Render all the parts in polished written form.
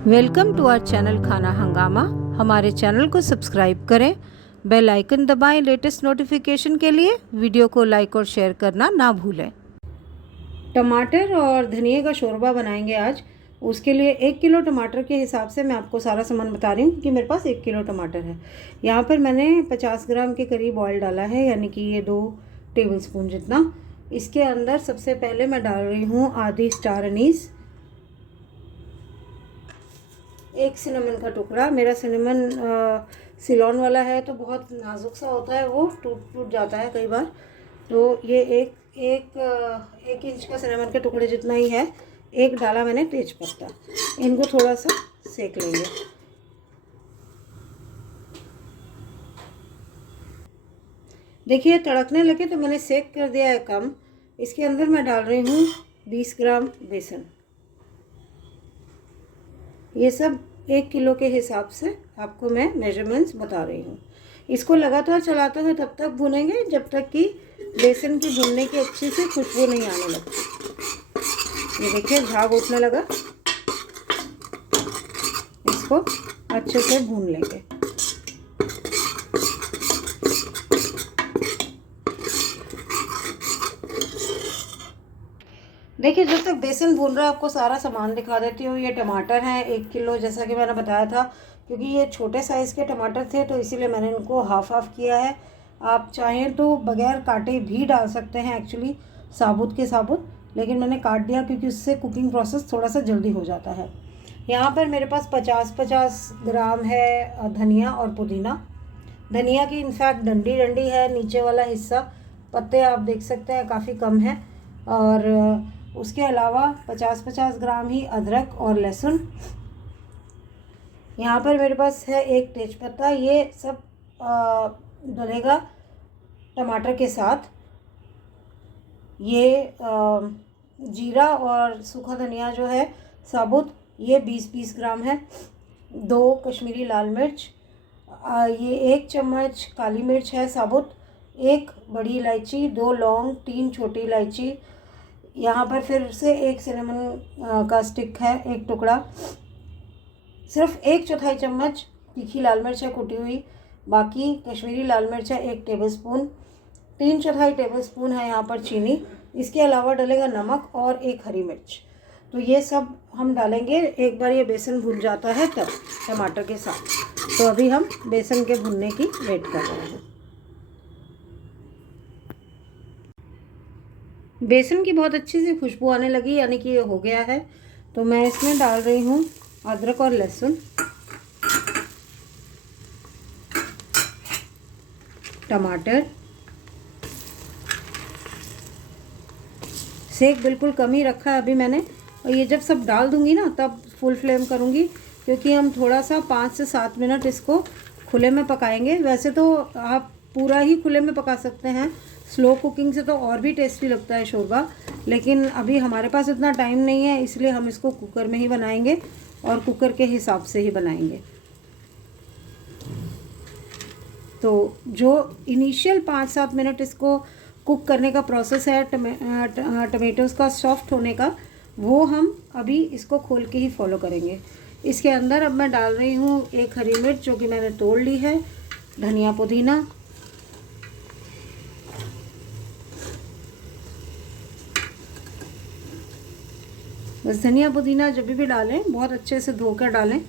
Welcome to our channel खाना हंगामा। हमारे चैनल को सब्सक्राइब करें, बेल आइकन दबाएं लेटेस्ट नोटिफिकेशन के लिए। वीडियो को लाइक और शेयर करना ना भूलें। टमाटर और धनिए का शोरबा बनाएंगे आज। उसके लिए 1 किलो टमाटर के हिसाब से मैं आपको सारा सामान बता रही हूँ कि मेरे पास 1 किलो टमाटर है। यहाँ पर मैंने 50 ग्राम के करीब ऑयल डाला है, यानी कि ये 2 टेबलस्पून जितना। इसके अंदर सबसे पहले मैं डाल रही हूँ आधी स्टार अनीस, 1 सिनेमन का टुकड़ा। मेरा सिनेमन सिलोन वाला है तो बहुत नाजुक सा होता है, वो टूट जाता है कई बार। तो ये एक इंच का सिनेमन के टुकड़े जितना ही है। एक डाला मैंने तेज पत्ता। इनको थोड़ा सा सेक लेंगे। देखिए तड़कने लगे तो मैंने सेक कर दिया है कम। इसके अंदर मैं डाल रही हूँ 20 ग्राम बेसन। ये सब 1 किलो के हिसाब से आपको मैं मेजरमेंट्स बता रही हूँ। इसको लगातार चलाते हुए तब तक भुनेंगे जब तक कि बेसन की भुनने की अच्छी से खुशबू नहीं आने लगती। ये देखिए झाग उठने लगा। इसको अच्छे से भून लेंगे। देखिए जब तक बेसन भून रहा है आपको सारा सामान दिखा देती हूँ। ये टमाटर हैं 1 किलो, जैसा कि मैंने बताया था। क्योंकि ये छोटे साइज़ के टमाटर थे तो इसीलिए मैंने इनको हाफ किया है। आप चाहें तो बगैर काटे भी डाल सकते हैं, एक्चुअली साबुत के साबुत, लेकिन मैंने काट दिया क्योंकि उससे कुकिंग प्रोसेस थोड़ा सा जल्दी हो जाता है। यहाँ पर मेरे पास 50-50 ग्राम है धनिया और पुदीना। धनिया की इनफैक्ट डंडी डंडी है, नीचे वाला हिस्सा, पत्ते आप देख सकते हैं काफ़ी कम है। और उसके अलावा 50-50 ग्राम ही अदरक और लहसुन। यहाँ पर मेरे पास है 1 तेज़पत्ता। ये सब डलेगा टमाटर के साथ। ये जीरा और सूखा धनिया जो है साबुत, ये 20-20 ग्राम है। 2 कश्मीरी लाल मिर्च, ये 1 चम्मच काली मिर्च है साबुत, 1 बड़ी इलायची, 2 लौंग, 3 छोटी इलायची। यहाँ पर फिर से 1 सिनेमन का स्टिक है, 1 टुकड़ा। सिर्फ 1/4 चम्मच तीखी लाल मिर्च है कुटी हुई। बाकी कश्मीरी लाल मिर्च है 1 टेबलस्पून। 3/4 टेबलस्पून है यहाँ पर चीनी। इसके अलावा डलेगा नमक और 1 हरी मिर्च। तो ये सब हम डालेंगे एक बार ये बेसन भून जाता है तब टमाटर के साथ। तो अभी हम बेसन के भुनने की वेट कर रहे हैं। बेसन की बहुत अच्छी सी खुशबू आने लगी, यानी कि ये हो गया है। तो मैं इसमें डाल रही हूँ अदरक और लहसुन, टमाटर। सेक बिल्कुल कम ही रखा है अभी मैंने। और ये जब सब डाल दूँगी ना तब फुल फ्लेम करूँगी, क्योंकि हम थोड़ा सा 5 से 7 मिनट इसको खुले में पकाएंगे। वैसे तो आप पूरा ही खुले में पका सकते हैं, स्लो कुकिंग से तो और भी टेस्टी लगता है शोरबा। लेकिन अभी हमारे पास इतना टाइम नहीं है, इसलिए हम इसको कुकर में ही बनाएंगे और कुकर के हिसाब से ही बनाएंगे। तो जो इनिशियल 5-7 मिनट इसको कुक करने का प्रोसेस है टमेटोज़ का सॉफ्ट होने का, वो हम अभी इसको खोल के ही फॉलो करेंगे। इसके अंदर अब मैं डाल रही हूँ 1 हरी मिर्च जो कि मैंने तोड़ ली है, धनिया पुदीना, बस धनिया पुदीना जब भी डालें बहुत अच्छे से धोकर डालें।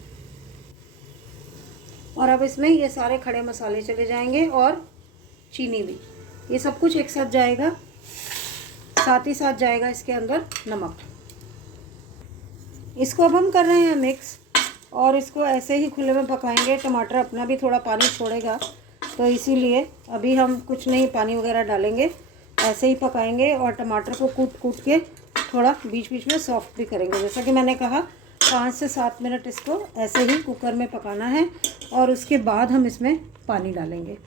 और अब इसमें ये सारे खड़े मसाले चले जाएंगे और चीनी भी, ये सब कुछ एक साथ जाएगा। साथ ही साथ जाएगा इसके अंदर नमक। इसको अब हम कर रहे हैं मिक्स और इसको ऐसे ही खुले में पकाएंगे। टमाटर अपना भी थोड़ा पानी छोड़ेगा, तो इसीलिए अभी हम कुछ नहीं पानी वगैरह डालेंगे, ऐसे ही पकाएंगे। और टमाटर को कूट के थोड़ा बीच बीच में सॉफ्ट भी करेंगे। जैसा कि मैंने कहा 5 से 7 मिनट इसको ऐसे ही कुकर में पकाना है और उसके बाद हम इसमें पानी डालेंगे।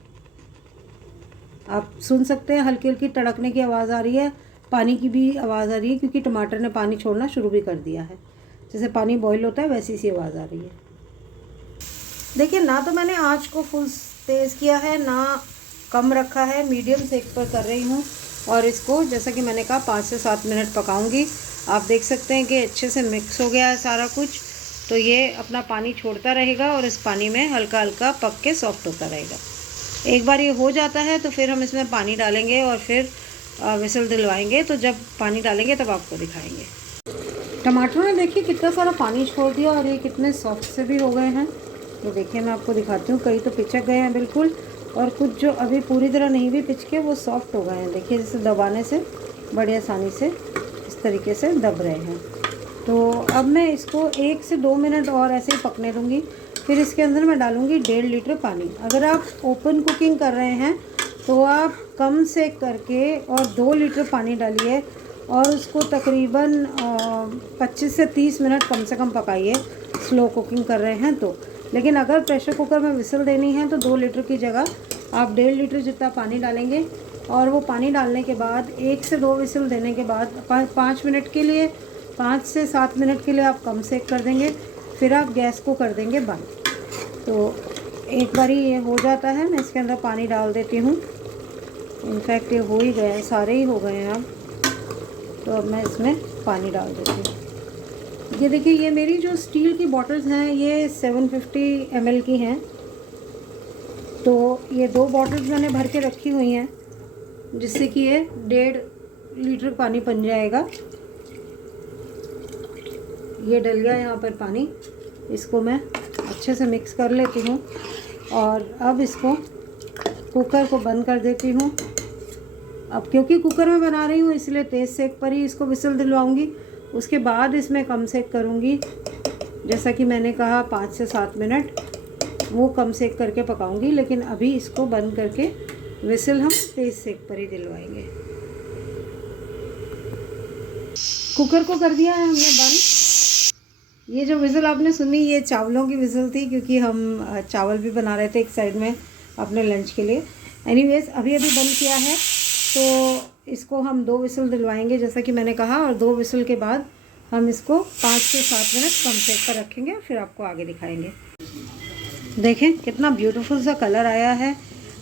आप सुन सकते हैं हल्की हल्की तड़कने की आवाज़ आ रही है, पानी की भी आवाज़ आ रही है, क्योंकि टमाटर ने पानी छोड़ना शुरू भी कर दिया है। जैसे पानी बॉईल होता है वैसी सी आवाज़ आ रही है। देखिए ना तो मैंने आँच को फुल तेज़ किया है ना कम रखा है, मीडियम सेक पर कर रही हूँ। और इसको जैसा कि मैंने कहा 5 से 7 मिनट पकाऊंगी। आप देख सकते हैं कि अच्छे से मिक्स हो गया है सारा कुछ। तो ये अपना पानी छोड़ता रहेगा और इस पानी में हल्का हल्का पक के सॉफ्ट होता रहेगा। एक बार ये हो जाता है तो फिर हम इसमें पानी डालेंगे और फिर विसल दिलवाएंगे। तो जब पानी डालेंगे तब आपको दिखाएंगे। टमाटरों ने देखिए कितना सारा पानी छोड़ दिया और ये कितने सॉफ्ट से भी हो गए हैं। ये देखिए मैं आपको दिखाती हूँ, कई तो पिचक गए हैं बिल्कुल, और कुछ जो अभी पूरी तरह नहीं भी पिचके वो सॉफ्ट हो गए हैं। देखिए जैसे दबाने से बड़ी आसानी से इस तरीके से दब रहे हैं। तो अब मैं इसको 1 से 2 मिनट और ऐसे ही पकने दूँगी। फिर इसके अंदर मैं डालूँगी 1.5 लीटर पानी। अगर आप ओपन कुकिंग कर रहे हैं तो आप कम सेक करके और 2 लीटर पानी डालिए और उसको तकरीबन 25 से 30 मिनट कम से कम पकाइए, स्लो कुकिंग कर रहे हैं तो। लेकिन अगर प्रेशर कुकर में विसल देनी है तो 2 लीटर की जगह आप 1.5 लीटर जितना पानी डालेंगे और वो पानी डालने के बाद 1 से 2 विसल देने के बाद 5 मिनट के लिए, 5 से 7 मिनट के लिए आप कम सेक कर देंगे। फिर आप गैस को कर देंगे बंद। तो एक बारी ये हो जाता है, मैं इसके अंदर पानी डाल देती हूँ। इनफैक्ट ये हो ही गए हैं, सारे ही हो गए हैं अब। तो अब मैं इसमें पानी डाल देती हूँ। ये देखिए ये मेरी जो स्टील की बॉटल्स हैं ये 750 ml की हैं। तो ये 2 बॉटल्स मैंने भर के रखी हुई हैं जिससे कि ये 1.5 लीटर पानी बन जाएगा। ये डल गया यहाँ पर पानी, इसको मैं अच्छे से मिक्स कर लेती हूँ और अब इसको कुकर को बंद कर देती हूँ। अब क्योंकि कुकर में बना रही हूँ इसलिए तेज़ सेक पर ही इसको विसल दिलवाऊँगी। उसके बाद इसमें कम सेक करूँगी, जैसा कि मैंने कहा 5 से 7 मिनट वो कम सेक करके पकाऊँगी। लेकिन अभी इसको बंद करके विसल हम तेज़ सेक पर ही दिलवाएंगे। कुकर को कर दिया है हमने बंद। ये जो विज़ल आपने सुनी ये चावलों की विज़ल थी, क्योंकि हम चावल भी बना रहे थे एक साइड में अपने लंच के लिए। एनीवेज अभी बंद किया है तो इसको हम 2 विसल दिलवाएंगे जैसा कि मैंने कहा, और 2 विसल के बाद हम इसको 5 से 7 मिनट कम सेक पर रखेंगे, फिर आपको आगे दिखाएंगे। देखें कितना ब्यूटीफुल सा कलर आया है।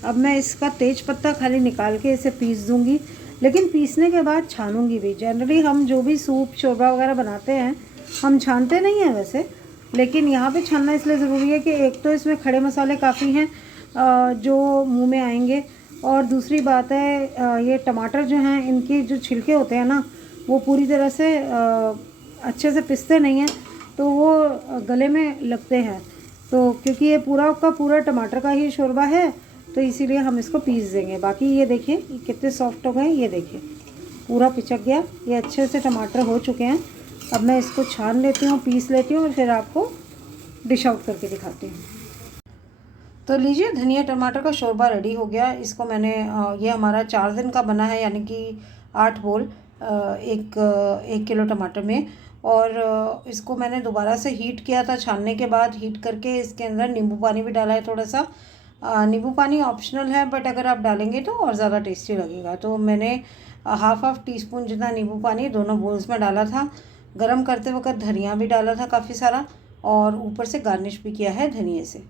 अब मैं इसका तेज पत्ता खाली निकाल के इसे पीस दूँगी, लेकिन पीसने के बाद छानूँगी भी। जनरली हम जो भी सूप शोरबा वगैरह बनाते हैं हम छानते नहीं हैं वैसे, लेकिन यहाँ पे छानना इसलिए ज़रूरी है कि एक तो इसमें खड़े मसाले काफ़ी हैं जो मुंह में आएंगे, और दूसरी बात है ये टमाटर जो हैं इनके जो छिलके होते हैं ना वो पूरी तरह से अच्छे से पिसते नहीं हैं, तो वो गले में लगते हैं। तो क्योंकि ये पूरा का पूरा टमाटर का ही शोरबा है तो इसीलिए हम इसको पीस देंगे। बाकी ये देखिए कितने सॉफ्ट हो गए, ये देखिए पूरा पिचक गया, ये अच्छे से टमाटर हो चुके हैं। अब मैं इसको छान लेती हूँ, पीस लेती हूँ और फिर आपको डिश आउट करके दिखाती हूँ। तो लीजिए धनिया टमाटर का शोरबा रेडी हो गया। इसको मैंने ये हमारा 4 दिन का बना है, यानी कि 8 बोल 1 किलो टमाटर में। और इसको मैंने दोबारा से हीट किया था, छानने के बाद हीट करके इसके अंदर नींबू पानी भी डाला है थोड़ा सा। नींबू पानी ऑप्शनल है, बट अगर आप डालेंगे तो और ज़्यादा टेस्टी लगेगा। तो मैंने हाफ टीस्पून जितना नींबू पानी दोनों बोल्स में डाला था। गरम करते वक्त धनिया भी डाला था काफ़ी सारा, और ऊपर से गार्निश भी किया है धनिए से।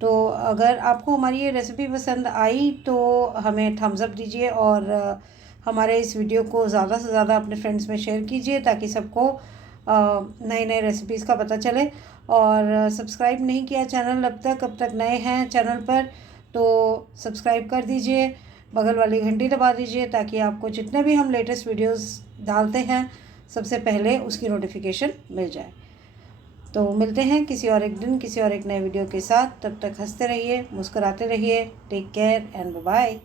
तो अगर आपको हमारी ये रेसिपी पसंद आई तो हमें थम्स अप दीजिए और हमारे इस वीडियो को ज़्यादा से ज़्यादा अपने फ्रेंड्स में शेयर कीजिए ताकि सबको नए नए रेसिपीज़ का पता चले। और सब्सक्राइब नहीं किया चैनल अब तक नए हैं चैनल पर तो सब्सक्राइब कर दीजिए, बगल वाली घंटी दबा दीजिए ताकि आपको जितने भी हम लेटेस्ट वीडियोस डालते हैं सबसे पहले उसकी नोटिफिकेशन मिल जाए। तो मिलते हैं किसी और एक दिन किसी और एक नए वीडियो के साथ। तब तक हंसते रहिए, मुस्कुराते रहिए। Take care and bye bye.